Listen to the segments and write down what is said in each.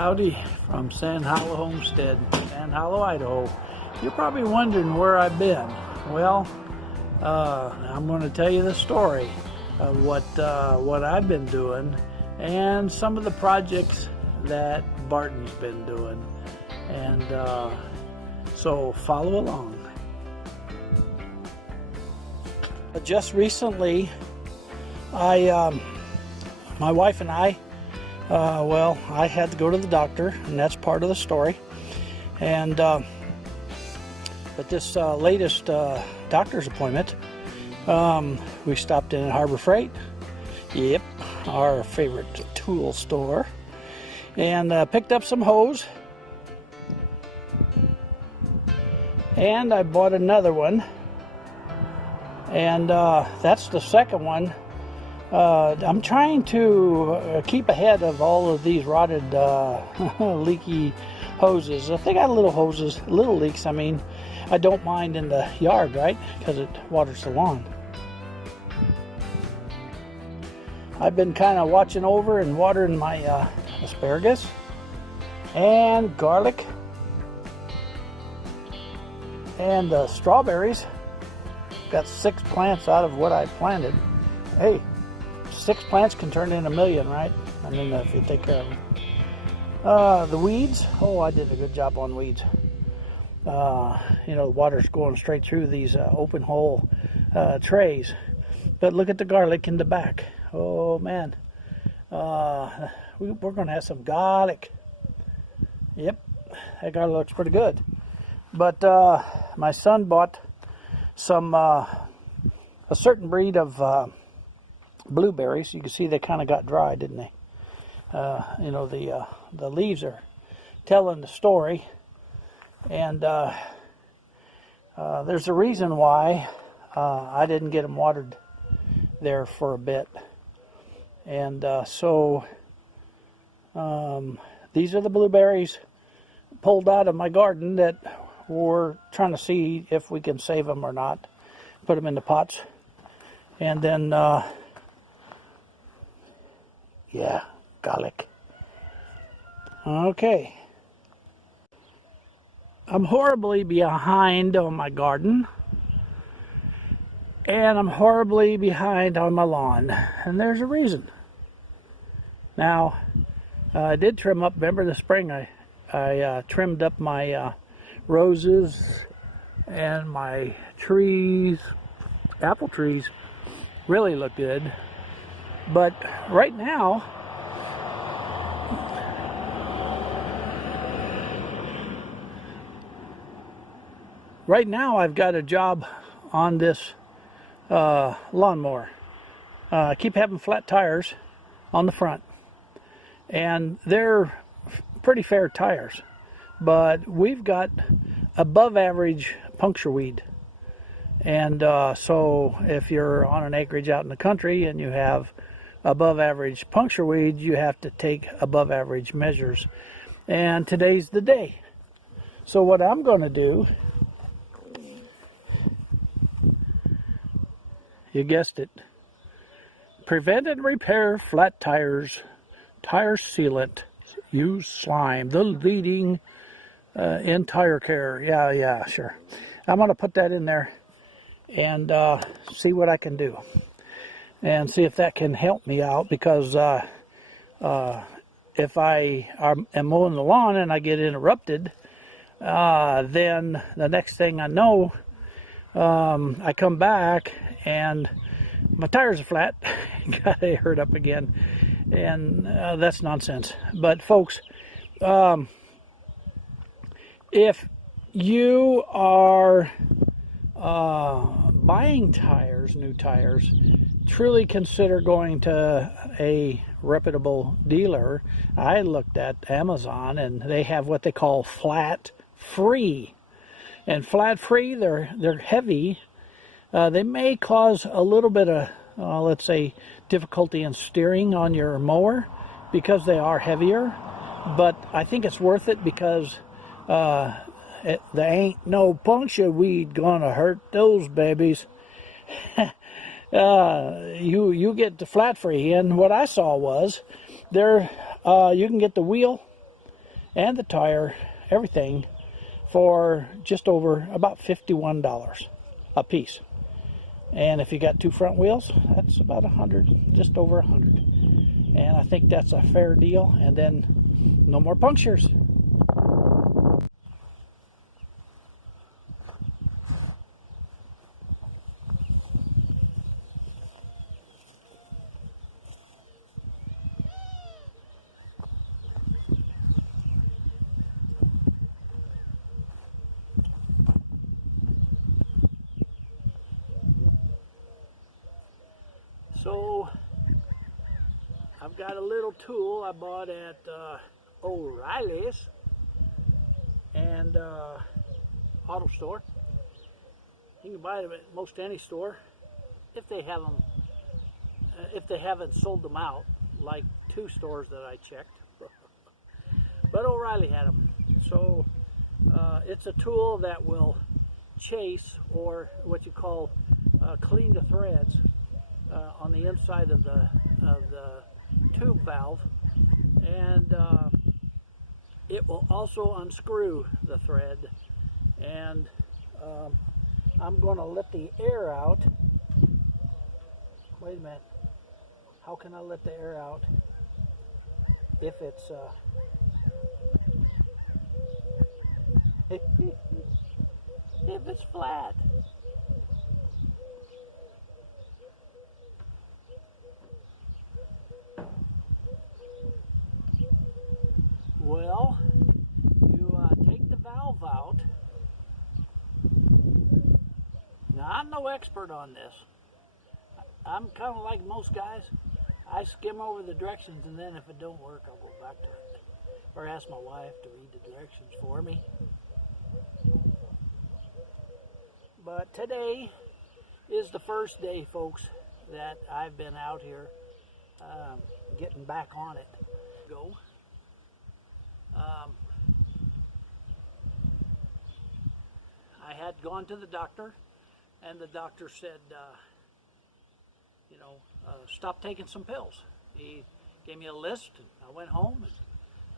Howdy from Sand Hollow Homestead, Sand Hollow, Idaho. You're probably wondering where I've been. Well, I'm going to tell you the story of what I've been doing and some of the projects that Barton's been doing. And so follow along. Just recently, my wife and I, I had to go to the doctor, and that's part of the story. And but this latest doctor's appointment, we stopped in at Harbor Freight. Yep, our favorite tool store, and picked up some hose. And I bought another one, and that's the second one. I'm trying to keep ahead of all of these rotted, leaky hoses. If they got little leaks, I mean, I don't mind in the yard, right? Because it waters the lawn. I've been kind of watching over and watering my asparagus and garlic and strawberries. Got 6 plants out of what I planted. Hey, 6 plants can turn in 1,000,000, right? I mean, if you take care of them. The weeds, I did a good job on weeds. The water's going straight through these open hole trays. But look at the garlic in the back. Oh man, we're gonna have some garlic. Yep, that garlic looks pretty good. But my son bought some a certain breed of blueberries. You can see they kind of got dry, didn't they? The leaves are telling the story, and there's a reason why I didn't get them watered there for a bit. And these are the blueberries pulled out of my garden that we're trying to see if we can save them or not. Put them in the pots, and then garlic. Okay. I'm horribly behind on my garden, and I'm horribly behind on my lawn, and there's a reason. Now, I did trim up. Remember the spring I trimmed up my roses and my trees. Apple trees really look good. But right now, I've got a job on this lawnmower. I keep having flat tires on the front, and they're pretty fair tires, but we've got above average puncture weed. And so if you're on an acreage out in the country and you have above average puncture weed, you have to take above average measures. And today's the day. So what I'm going to do, you guessed it, prevent and repair flat tires, tire sealant, use slime, the leading in tire care. Yeah, sure. I'm going to put that in there and see what I can do, and see if that can help me out, because if I am mowing the lawn and I get interrupted, then the next thing I know, I come back and my tires are flat. Got to hurt up again, and that's nonsense. But folks, if you are buying new tires, truly consider going to a reputable dealer. I looked at Amazon, and they have what they call flat free. And flat free, they're heavy. They may cause a little bit of, let's say, difficulty in steering on your mower because they are heavier. But I think it's worth it, because there ain't no puncture weed gonna hurt those babies. You get the flat free, and what I saw was there you can get the wheel and the tire, everything, for just over about $51 a piece. And if you got 2 front wheels, that's about 100, just over 100. And I think that's a fair deal. And then no more punctures. So I've got a little tool I bought at O'Reilly's and auto store. You can buy them at most any store if they have them. If they haven't sold them out, like 2 stores that I checked. But O'Reilly had them. So it's a tool that will chase, or what you call clean the threads on the inside of the tube valve, and it will also unscrew the thread. And I'm going to let the air out. Wait a minute. How can I let the air out if it's if it's flat? Well, you take the valve out. Now, I'm no expert on this. I'm kind of like most guys. I skim over the directions, and then if it don't work, I'll go back to it. Or ask my wife to read the directions for me. But today is the first day, folks, that I've been out here getting back on it. Go. I had gone to the doctor, and the doctor said, stop taking some pills. He gave me a list, and I went home, and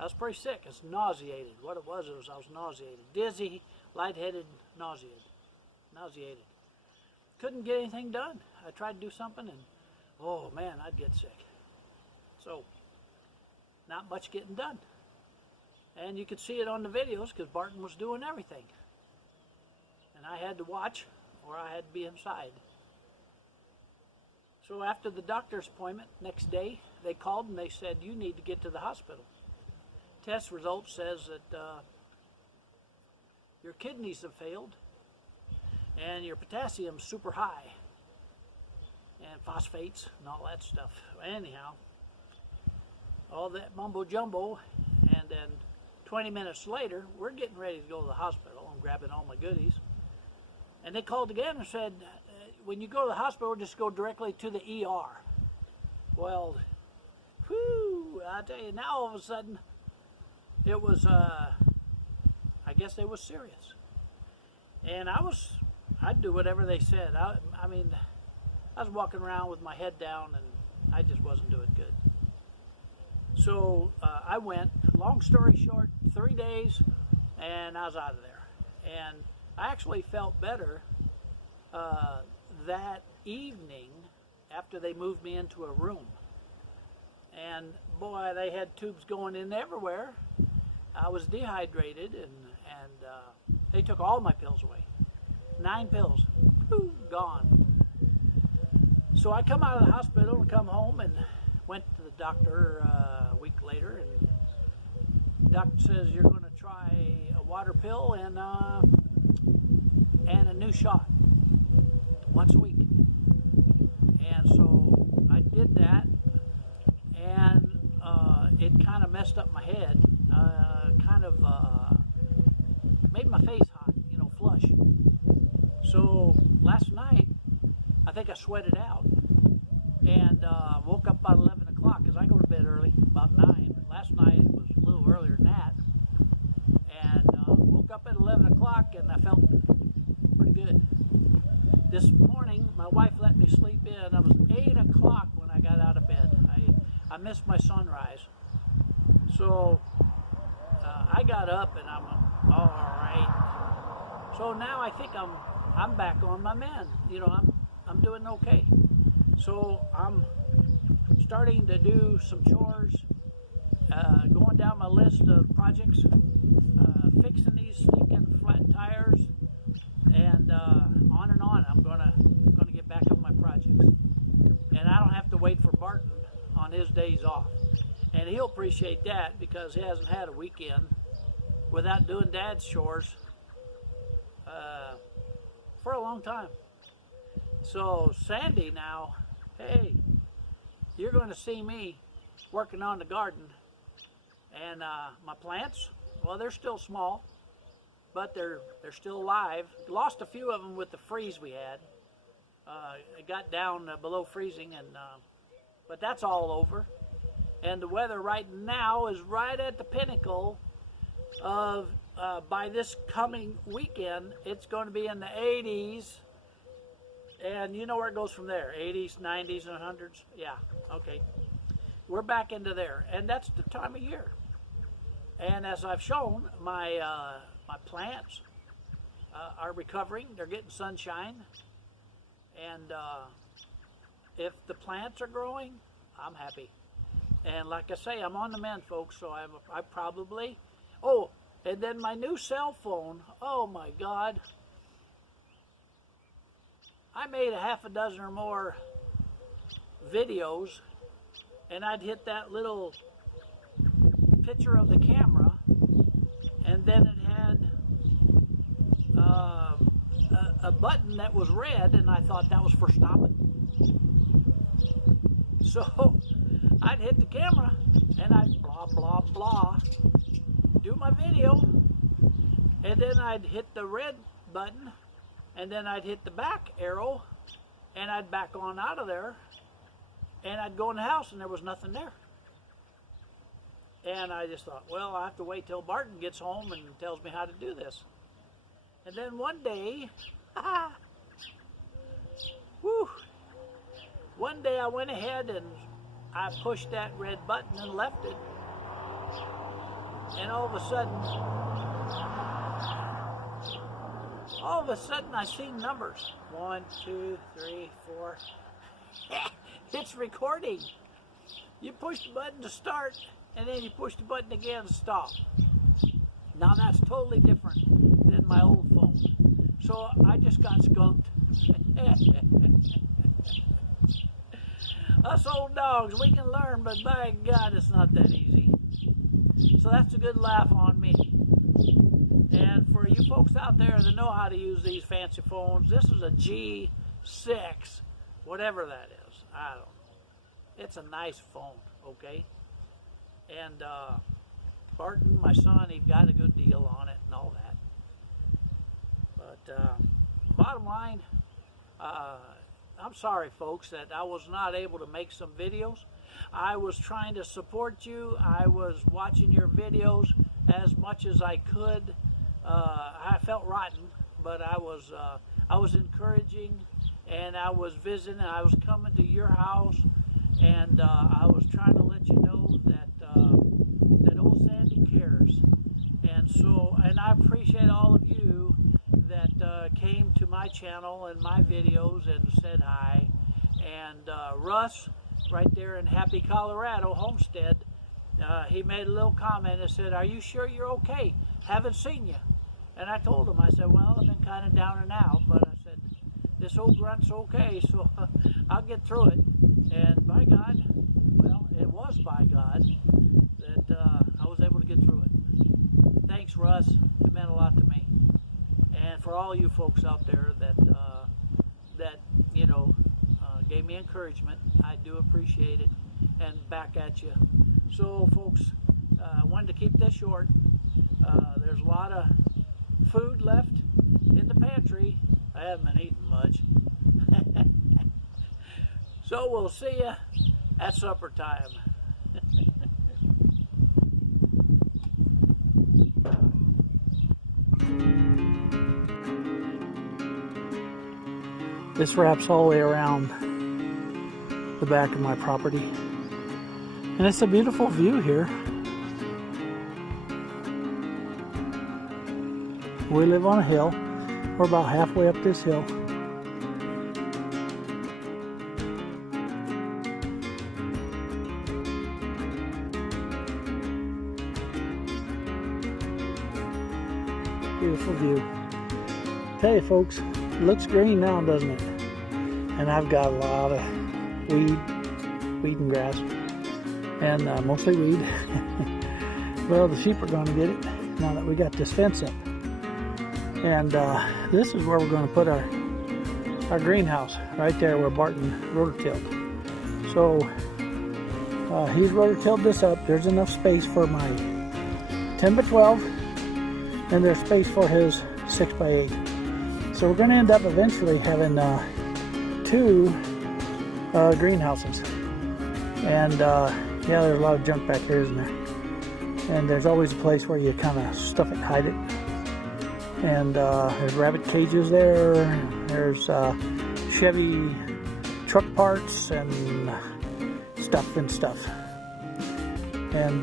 I was pretty sick. I was nauseated. What it was I was nauseated. Dizzy, lightheaded, nauseated. Couldn't get anything done. I tried to do something, and oh man, I'd get sick. So, not much getting done. And you could see it on the videos because Barton was doing everything. And I had to watch, or I had to be inside. So after the doctor's appointment, next day, they called and they said, you need to get to the hospital. Test results says that your kidneys have failed, and your potassium's super high, and phosphates and all that stuff. Anyhow, all that mumbo jumbo, and then 20 minutes later, we're getting ready to go to the hospital. I'm grabbing all my goodies. And they called again and said, when you go to the hospital, just go directly to the ER. Well, whew, I tell you, now all of a sudden, it was, I guess it was serious. And I'd do whatever they said. I mean, I was walking around with my head down, and I just wasn't doing good. So I went, long story short, 3 days, and I was out of there. And I actually felt better that evening after they moved me into a room. And boy, they had tubes going in everywhere. I was dehydrated, and they took all my pills away. 9 pills, gone. So I come out of the hospital and come home and went to the doctor a week later, and the doctor says you're going to try a water pill and a new shot once a week. And so I did that, and it kind of messed up my head, made my face hot, flush. So last night, I think I sweated out, and woke up about 11 o'clock, because I go to bed early, about 9. Last night it was a little earlier than that, and woke up at 11 o'clock, and I felt pretty good. This morning, my wife let me sleep in. It was 8 o'clock when I got out of bed. I missed my sunrise. So I got up and I'm all right. So now I think I'm back on my mend. You know, I'm doing okay. So I'm starting to do some chores, going down my list of projects, fixing these stinking flat tires, and on and on. I'm gonna get back on my projects, and I don't have to wait for Barton on his days off, and he'll appreciate that because he hasn't had a weekend without doing Dad's chores for a long time. So Sandy now, hey, you're going to see me working on the garden, and my plants, well, they're still small, but they're still alive. Lost a few of them with the freeze we had. It got down below freezing, and but that's all over. And the weather right now is right at the pinnacle of, by this coming weekend, it's going to be in the 80s. And you know where it goes from there, 80s, 90s, and 100s? Yeah, okay. We're back into there, and that's the time of year. And as I've shown, my plants are recovering. They're getting sunshine. And if the plants are growing, I'm happy. And like I say, I'm on the mend, folks, so I probably... Oh, and then my new cell phone, oh my God. I made a half a dozen or more videos, and I'd hit that little picture of the camera, and then it had a button that was red, and I thought that was for stopping. So I'd hit the camera, and I'd blah, blah, blah, do my video, and then I'd hit the red button, and then I'd hit the back arrow, and I'd back on out of there, and I'd go in the house, and there was nothing there. And I just thought, well, I have to wait till Barton gets home and tells me how to do this. And then one day, one day I went ahead and I pushed that red button and left it. And all of a sudden I seen numbers. 1, 2, 3, 4. It's recording. You push the button to start, and then you push the button again to stop. Now that's totally different than my old phone. So I just got skunked. Us old dogs, we can learn, but by God, it's not that easy. So that's a good laugh on me. And for you folks out there that know how to use these fancy phones, this is a G6, whatever that is. I don't know. It's a nice phone, okay? And Barton, my son, he got a good deal on it and all that. But bottom line, I'm sorry, folks, that I was not able to make some videos. I was trying to support you. I was watching your videos as much as I could. I felt rotten, but I was encouraging, and I was visiting, and I was coming to your house, and I was trying to let you know that that old Sandy cares. And so, and I appreciate all of you that came to my channel and my videos and said hi. And Russ, right there in Happy, Colorado, Homestead, he made a little comment and said, "Are you sure you're okay? Haven't seen you." And I told him, I said, well, I've been kind of down and out, but I said, this old grunt's okay, so I'll get through it. And by God, well, it was by God that I was able to get through it. Thanks, Russ. It meant a lot to me. And for all you folks out there that you know, gave me encouragement, I do appreciate it. And back at you. So, folks, I wanted to keep this short. There's a lot of food left in the pantry. I haven't been eating much. So we'll see you at supper time. This wraps all the way around the back of my property. And it's a beautiful view here. We live on a hill. We're about halfway up this hill. Beautiful view. Tell you folks, it looks green now, doesn't it? And I've got a lot of weed and grass, and mostly weed. Well, the sheep are going to get it now that we got this fence up. And this is where we're going to put our greenhouse, right there where Barton rototilled. So he's rototilled this up. There's enough space for my 10 by 12, and there's space for his 6 by 8. So we're going to end up eventually having 2 greenhouses. And yeah, there's a lot of junk back here, isn't there? And there's always a place where you kind of stuff it, hide it. And there's rabbit cages there. There's Chevy truck parts and stuff. And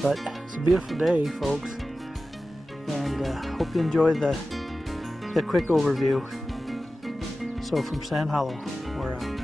but it's a beautiful day, folks. And hope you enjoy the quick overview. So from Sand Hollow, we're out.